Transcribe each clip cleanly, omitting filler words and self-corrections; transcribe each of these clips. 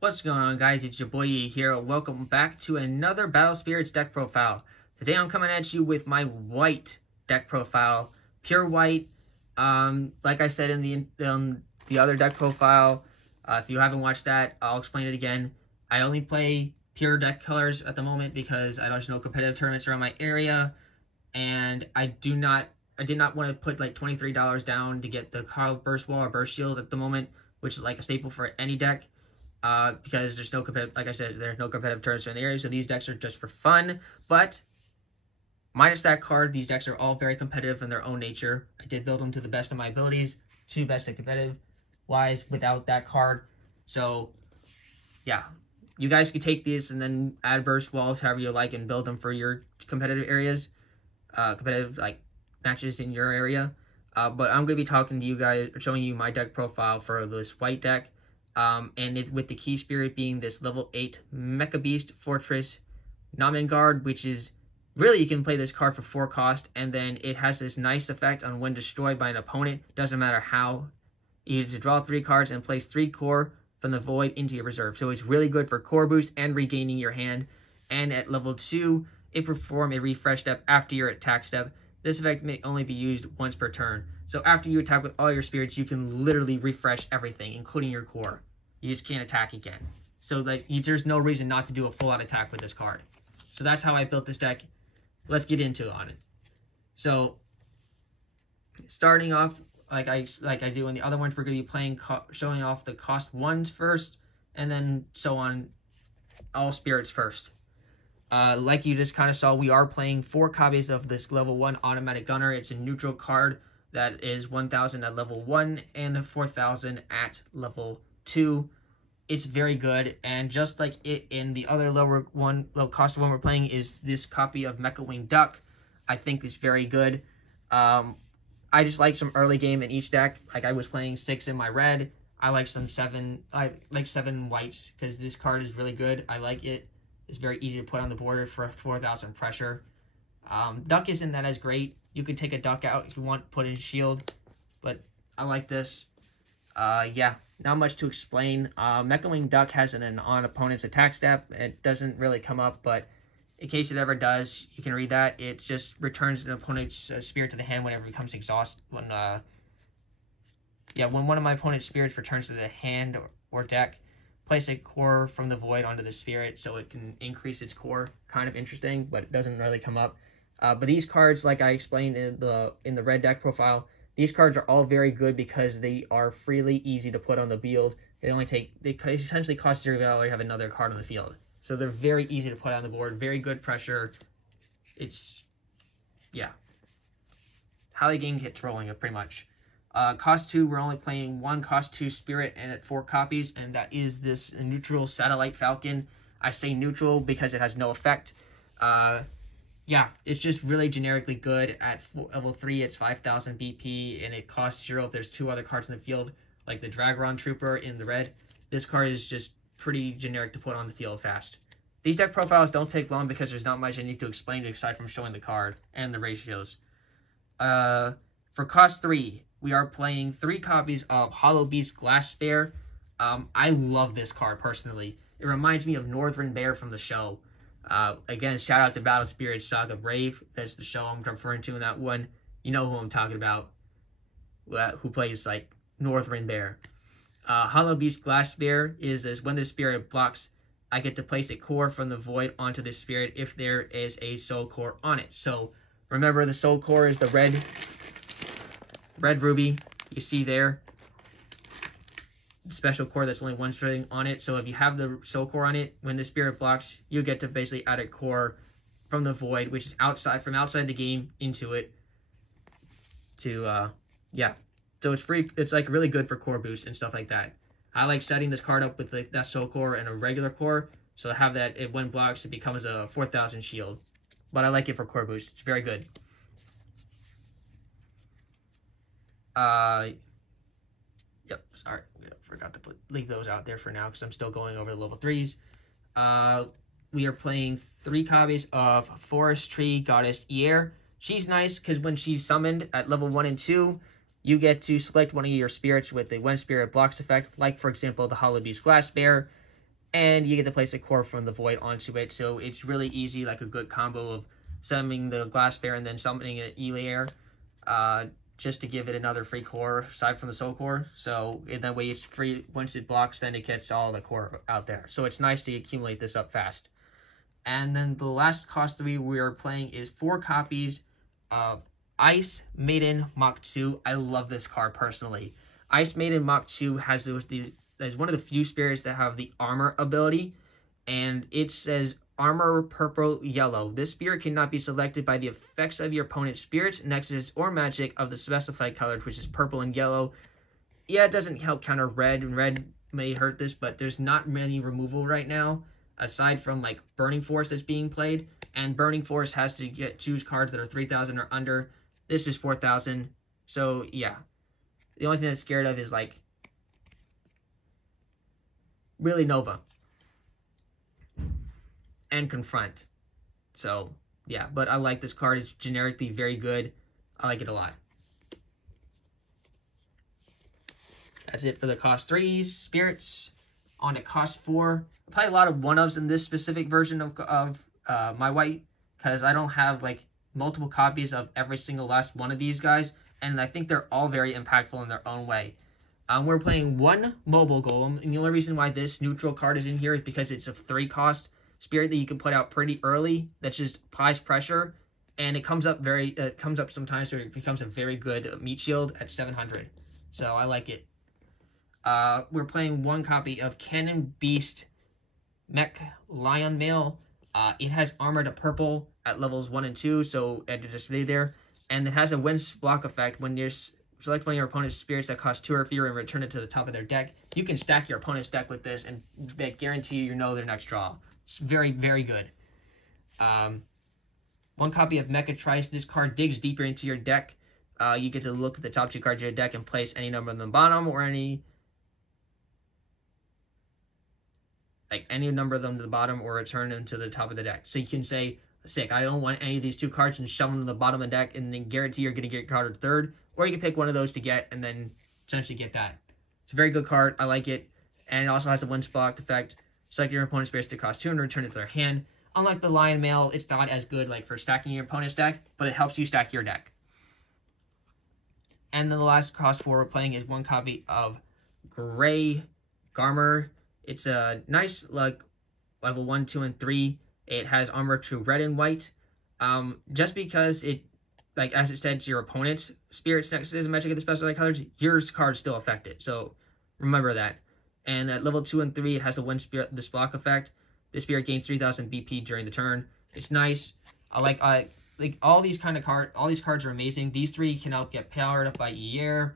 What's going on, guys? It's your boy Yi here. Welcome back to another Battle Spirits deck profile. Today I'm coming at you with my white deck profile, pure white. Like I said in the other deck profile, if you haven't watched that, I'll explain it again. I only play pure deck colors at the moment because there's no competitive tournaments around my area, and I did not want to put like $23 down to get the Carl Burst Wall or Burst Shield at the moment, which is like a staple for any deck. Because there's no competitive, like I said, there's no competitive tournaments in the area, so these decks are just for fun. But minus that card, these decks are all very competitive in their own nature. I did build them to the best of my abilities, to best and competitive wise without that card. So yeah, you guys can take these and then add burst walls however you like and build them for your competitive areas, competitive like matches in your area. But I'm going to be talking to you guys, showing you my deck profile for this white deck. With the key spirit being this level 8 Mecha Beast Fortress Namen Guard, which is really, you can play this card for 4 cost, and then it has this nice effect on when destroyed by an opponent. Doesn't matter how, you get to draw 3 cards and place 3 core from the void into your reserve. So it's really good for core boost and regaining your hand. And at level 2, it performs a refresh step after your attack step. This effect may only be used once per turn. So after you attack with all your spirits, you can literally refresh everything, including your core. You just can't attack again. So like, there's no reason not to do a full-out attack with this card. So that's how I built this deck. Let's get into it. So starting off, like I do in the other ones, we're going to be playing, showing off the cost 1s first, and then so on, all spirits first. Like you just kind of saw, we are playing 4 copies of this level 1 automatic gunner. It's a neutral card that is 1,000 at level 1 and 4,000 at level 2. It's very good, and just like it in the other low cost one we're playing is this copy of Mecha Wing Duck. I think is very good. I just like some early game in each deck. Like I was playing 6 in my red. I like some 7. I like 7 whites because this card is really good. I like it. It's very easy to put on the border for 4,000 pressure. Duck isn't that as great. You could take a duck out if you want, put in shield, but I like this. Yeah, not much to explain. Mecha Wing Duck has an on opponent's attack step. It doesn't really come up, but in case it ever does, you can read that. It just returns an opponent's spirit to the hand whenever it becomes exhausted. When one of my opponent's spirits returns to the hand or deck, place a core from the void onto the spirit so it can increase its core. Kind of interesting, but it doesn't really come up. But these cards, like I explained in the red deck profile, these cards are all very good because they are freely easy to put on the field. They essentially cost $0 to have another card on the field. So they're very easy to put on the board. Very good pressure. It's, yeah. How the game gets rolling, pretty much. Cost 2, we're only playing 1 cost 2 spirit and at 4 copies, and that is this neutral Satellite Falcon. I say neutral because it has no effect. Yeah, it's just really generically good. At level 3, it's 5,000 BP, and it costs 0 if there's 2 other cards in the field, like the Dragron Trooper in the red. This card is just pretty generic to put on the field fast. These deck profiles don't take long because there's not much I need to explain aside from showing the card and the ratios. For cost 3, we are playing 3 copies of Hollow Beast Glass Bear. I love this card, personally. It reminds me of Northern Bear from the show. Again, shout out to Battle Spirits Saga Brave. That's the show I'm referring to in that one. You know who I'm talking about. Who plays, like, Northern Bear. Hollow Beast Glass Bear is this: when the spirit blocks, I get to place a core from the void onto the spirit if there is a soul core on it. So, remember the soul core is the red ruby you see there. Special core that's only 1 string on it. So if you have the soul core on it, when the spirit blocks, you get to basically add a core from the void, which is from outside the game into it. Yeah. So it's free. It's like really good for core boost and stuff like that. I like setting this card up with like that soul core and a regular core. So I have that when blocks, it becomes a 4,000 shield. But I like it for core boost. It's very good. Yep, sorry, forgot to leave those out there for now because I'm still going over the level 3s. We are playing 3 copies of Forest Tree Goddess Eir. She's nice because when she's summoned at level 1 and 2, you get to select one of your spirits with the when spirit blocks effect, like for example the Hollow Beast Glass Bear. and you get to place a core from the void onto it. So it's really easy, like a good combo of summoning the glass bear and then summoning an Elair, just to give it another free core aside from the soul core. So in that way it's free. Once it blocks, then it gets all the core out there. So it's nice to accumulate this up fast. And then the last cost 3 we are playing is 4 copies of Ice Maiden Mach 2. I love this card personally. Ice Maiden Mach 2 is one of the few spirits that have the armor ability, and it says armor purple yellow. This spirit cannot be selected by the effects of your opponent's spirits, nexus, or magic of the specified colors, which is purple and yellow. Yeah, it doesn't help counter red, and red may hurt this, but there's not many removal right now, aside from like Burning Force that's being played, and Burning Force has to choose cards that are 3,000 or under. This is 4,000, so yeah. The only thing that's scared of is like really Nova and Confront. So yeah, but I like this card. It's generically very good. I like it a lot. That's it for the cost 3s spirits. On to cost 4. Probably a lot of 1-ofs in this specific version of my white, because I don't have like multiple copies of every single last one of these guys, and I think they're all very impactful in their own way. We're playing 1 Mobile Golem, and the only reason why this neutral card is in here is because it's a 3 cost spirit that you can put out pretty early. That's just applies pressure, and it comes up sometimes, so it becomes a very good meat shield at 700. So I like it. We're playing 1 copy of Cannon Beast Mech Lion Male. It has armor to purple at levels 1 and 2, so it just be there. And it has a Winds block effect. When you select one of your opponent's spirits that cost 2 or fewer and return it to the top of their deck, you can stack your opponent's deck with this and guarantee you know their next draw. It's very, very good. 1 copy of Mecha Trice. This card digs deeper into your deck. You get to look at the top 2 cards of your deck and place any number on the bottom or any number of them to the bottom or return them to the top of the deck. So you can say, sick, I don't want any of these 2 cards, and shove them to the bottom of the deck, and then guarantee you're going to get carded 3rd. Or you can pick one of those to get, and then essentially get that. It's a very good card. I like it. And it also has a Winds block effect. Select your opponent's spirits to cost 2 and return it to their hand. Unlike the Lion Mail, it's not as good like for stacking your opponent's deck, but it helps you stack your deck. And then the last cost 4 we're playing is 1 copy of Gray Garmer. It's a nice like level 1, 2, and 3. It has armor to red and white. Just because it, like as it said, to your opponent's spirits next to the magic of the specified colors, your card's still affected. So remember that. And at level 2 and 3, it has a Wind Spirit this block effect. The spirit gains 3,000 BP during the turn. It's nice. I like all these kind of cards. All these cards are amazing. These 3 can all get powered up by Eir,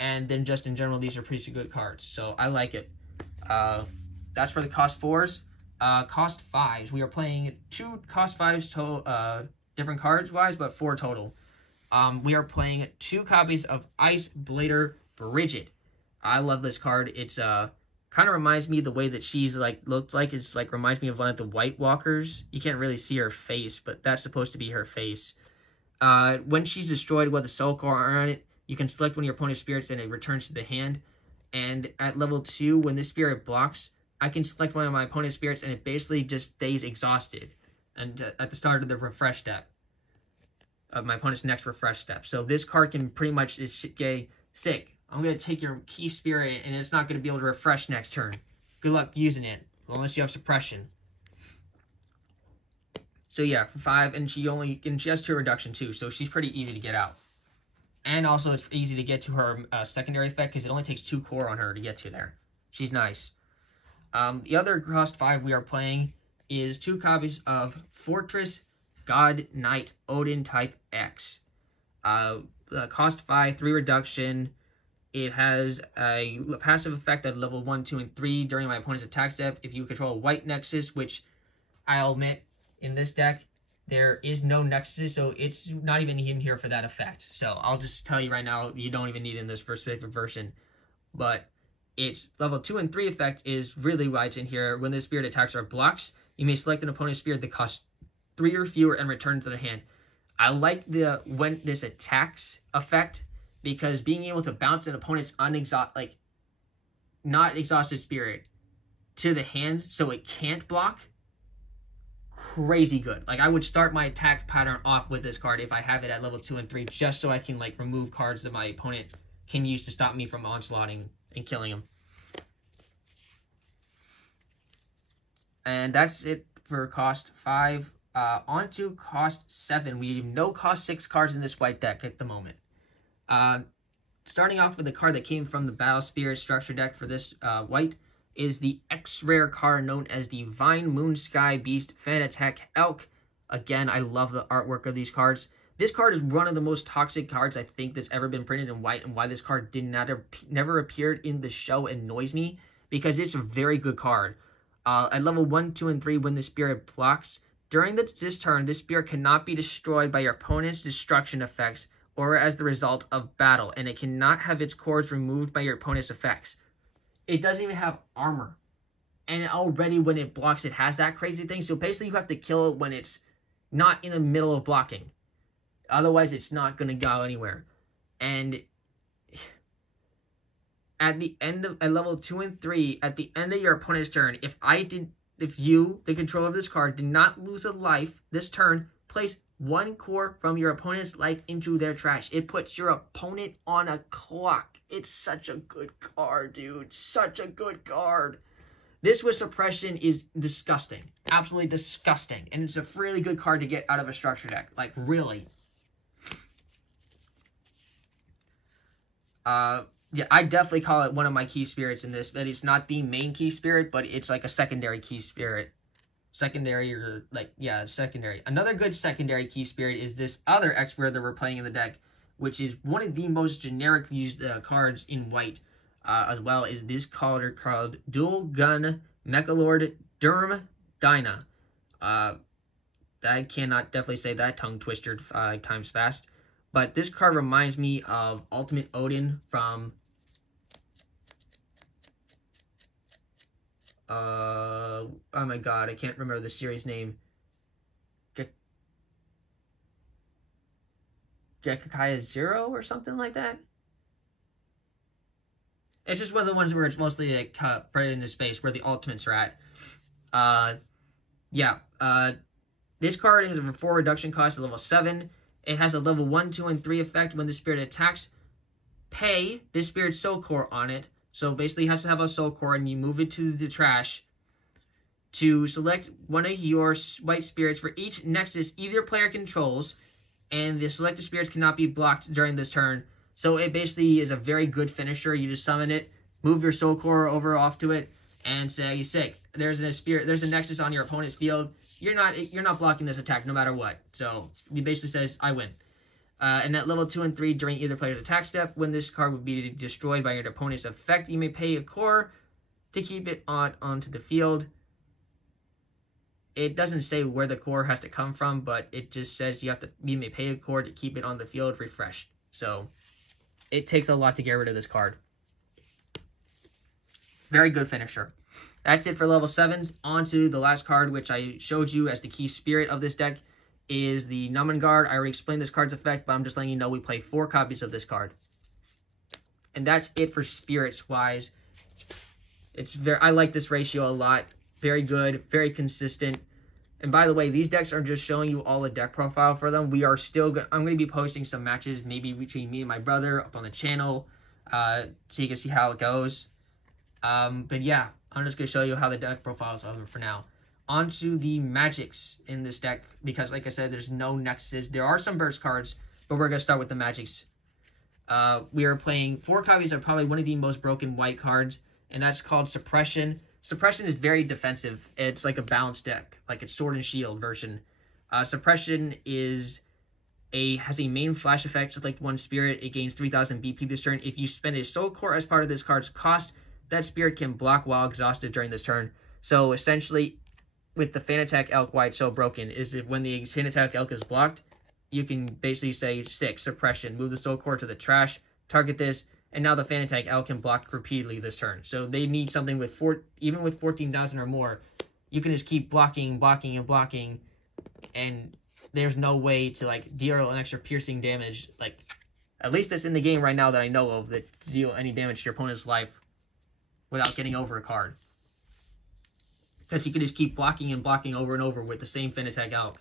and then just in general, these are pretty good cards. So I like it. That's for the cost 4s. Cost 5s. We are playing 2 cost 5s total, different cards wise, but 4 total. We are playing 2 copies of Ice Blader Bridget. I love this card. It's kind of reminds me of the way that she's like looked like. It's like reminds me of one of the White Walkers. You can't really see her face, but that's supposed to be her face. When she's destroyed with a soul core on it, you can select one of your opponent's spirits and it returns to the hand. And at level 2, when this spirit blocks, I can select one of my opponent's spirits and it basically just stays exhausted. And at the start of the refresh step, of my opponent's next refresh step. So this card can pretty much say, sick, I'm going to take your key spirit and it's not going to be able to refresh next turn. Good luck using it, unless you have suppression. So yeah, for 5, and she has 2 reduction too, so she's pretty easy to get out. And also it's easy to get to her secondary effect because it only takes 2 core on her to get to there. She's nice. The other cost 5 we are playing is 2 copies of Fortress God Knight Odin Type X. Cost 5, 3 reduction. It has a passive effect at level 1, 2, and 3 during my opponent's attack step. If you control a white nexus, which I'll admit, in this deck, there is no nexus, so it's not even in here for that effect. So I'll just tell you right now, you don't even need it in this first version. But its level 2 and 3 effect is really why it's in here. When the spirit attacks or blocks, you may select an opponent's spirit that costs 3 or fewer and return to the hand. I like the when this attacks effect because being able to bounce an opponent's not exhausted spirit to the hand so it can't block, crazy good. Like, I would start my attack pattern off with this card if I have it at level 2 and 3, just so I can, like, remove cards that my opponent can use to stop me from onslaughting and killing him. And that's it for cost 5. On to cost 7. We have no cost 6 cards in this white deck at the moment. Starting off with the card that came from the Battle Spirit structure deck for this white is the X-Rare card known as Divine Moonsky Beast Fanatec Elk. Again, I love the artwork of these cards. This card is one of the most toxic cards I think that's ever been printed in white, and why this card never appeared in the show annoys me, because it's a very good card. At level 1, 2, and 3, when the spirit blocks, during this turn, this spirit cannot be destroyed by your opponent's destruction effects or as the result of battle, and it cannot have its cores removed by your opponent's effects. It doesn't even have armor, and already when it blocks, it has that crazy thing. So basically, you have to kill it when it's not in the middle of blocking. Otherwise, it's not going to go anywhere. And at level 2 and 3, at the end of your opponent's turn, if you, the controller of this card, did not lose a life this turn, place 1 core from your opponent's life into their trash. It puts your opponent on a clock. It's such a good card, dude. Such a good card. This with suppression is disgusting. Absolutely disgusting. And it's a really good card to get out of a structure deck. Like, really. Yeah, I definitely call it one of my key spirits in this, but it's not the main key spirit, but it's like a secondary key spirit. Secondary, or like, yeah, secondary. Another good secondary key spirit is this other X-Rare that we're playing in the deck, which is one of the most generic used cards in white, as well, is this card called Dual Gun Mechalord Derm Dyna. I cannot definitely say that tongue twister 5 times fast, but this card reminds me of Ultimate Odin from oh my god, I can't remember the series name. Gekakaya Zero or something like that. It's just one of the ones where it's mostly like spread into space, where the ultimates are at. This card has a 4 reduction cost at level 7. It has a level 1, 2, and 3 effect when the spirit attacks. Pay this spirit's soul core on it. So basically, it has to have a soul core, and you move it to the trash to select one of your white spirits for each nexus either player controls, and the selected spirits cannot be blocked during this turn. So it basically is a very good finisher. You just summon it, move your soul core over off to it, and say, "Sick." There's a nexus on your opponent's field. You're not blocking this attack no matter what. So it basically says, "I win." And at level 2 and 3, during either player's attack step, when this card would be destroyed by your opponent's effect, you may pay a core to keep it onto the field. It doesn't say where the core has to come from, but it just says you may pay a core to keep it on the field refreshed. So it takes a lot to get rid of this card. Very good finisher. That's it for level 7s. On to the last card, which I showed you as the key spirit of this deck, is the Numenguard. I already explained this card's effect, but I'm just letting you know we play 4 copies of this card. And that's it for spirits-wise. I like this ratio a lot. Very good, very consistent. And by the way, these decks are just showing you all the deck profile for them. I'm going to be posting some matches, maybe between me and my brother, up on the channel, so you can see how it goes. But yeah, I'm just going to show you how the deck profiles are for now. Onto the magics in this deck, because like I said, there's no nexuses. There are some burst cards, but we're going to start with the magics. We are playing 4 copies of probably one of the most broken white cards, and that's called Suppression. Suppression is very defensive. It's like a balanced deck, like a Sword and Shield version. Suppression has a main flash effect, select 1 spirit. It gains 3000 BP this turn. If you spend a soul core as part of this card's cost, that spirit can block while exhausted during this turn. So essentially, with the Fanatec Elk white so broken, is if when the Fanatec Elk is blocked, you can basically say 6 Suppression, move the soul core to the trash, target this, and now the Fanatec Elk can block repeatedly this turn. So they need something with even with 14,000 or more, you can just keep blocking, and blocking, and there's no way to like deal an extra piercing damage, like at least that's in the game right now that I know of, that deal any damage to your opponent's life without getting over a card. because you can just keep blocking and blocking over and over with the same Finitech Elk.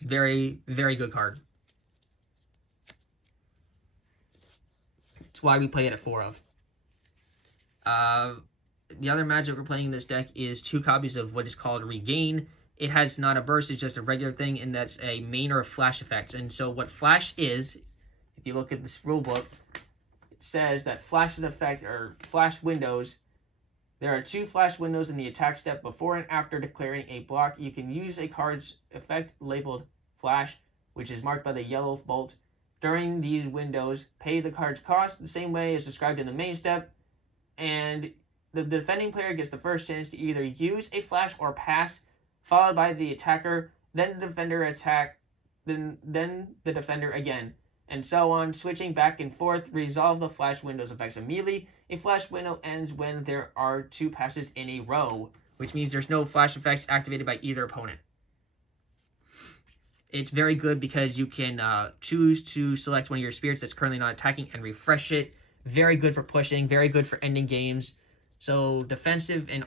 Very, very good card. That's why we play it at 4 of. The other magic we're playing in this deck is 2 copies of what is called Regain. It has not a burst, it's just a regular thing, and that's a main or a flash effect. And so what flash is, if you look at this rulebook, it says that flash's effect, or flash windows, there are 2 flash windows in the attack step before and after declaring a block. You can use a card's effect labeled flash, which is marked by the yellow bolt. During these windows, pay the card's cost the same way as described in the main step, and the defending player gets the first chance to either use a flash or pass, followed by the attacker, then the defender attack, then the defender again, and so on, switching back and forth. Resolve the flash window's effects immediately. A flash window ends when there are 2 passes in a row, which means there's no flash effects activated by either opponent. It's very good because you can choose to select one of your spirits that's currently not attacking and refresh it. Very good for pushing, very good for ending games. So defensive and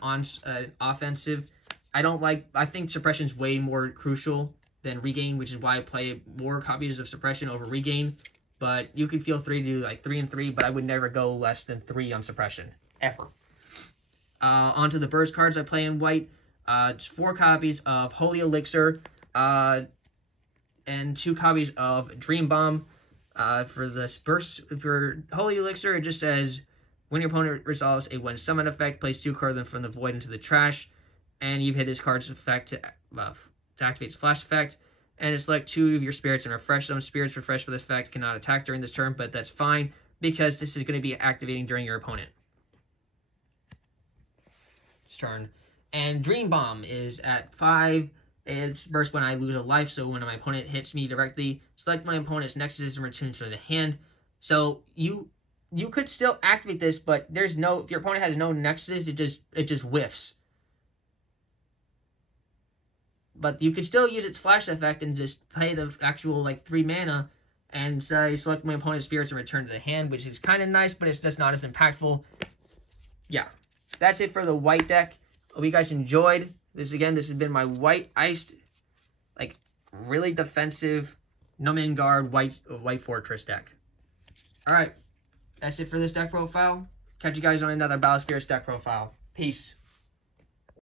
offensive. I think suppression's way more crucial than regain, which is why I play more copies of suppression over regain. But you could feel free to do like 3 and 3, but I would never go less than 3 on suppression, ever. Onto the burst cards I play in white. It's 4 copies of Holy Elixir, and 2 copies of Dream Bomb. For this burst, for Holy Elixir, it just says, when your opponent resolves a when summon effect, place 2 cards from the void into the trash, and you've hit this card's effect to activate its flash effect, and select 2 of your spirits and refresh them. Spirits refreshed with this effect cannot attack during this turn, but that's fine, because this is going to be activating during your opponent's turn. And Dream Bomb is at 5. It's burst when I lose a life, so when my opponent hits me directly, select my opponent's nexus and return to the hand. So you could still activate this, but there's no, if your opponent has no nexus, it just whiffs. But you could still use its flash effect and just play the actual like 3 mana and say select my opponent's spirits and return to the hand, which is kind of nice, but it's just not as impactful. Yeah, that's it for the white deck. Hope you guys enjoyed. This has been my white iced, like, really defensive Numbing Guard white fortress deck. Alright, that's it for this deck profile. Catch you guys on another Battle Spirits deck profile. Peace.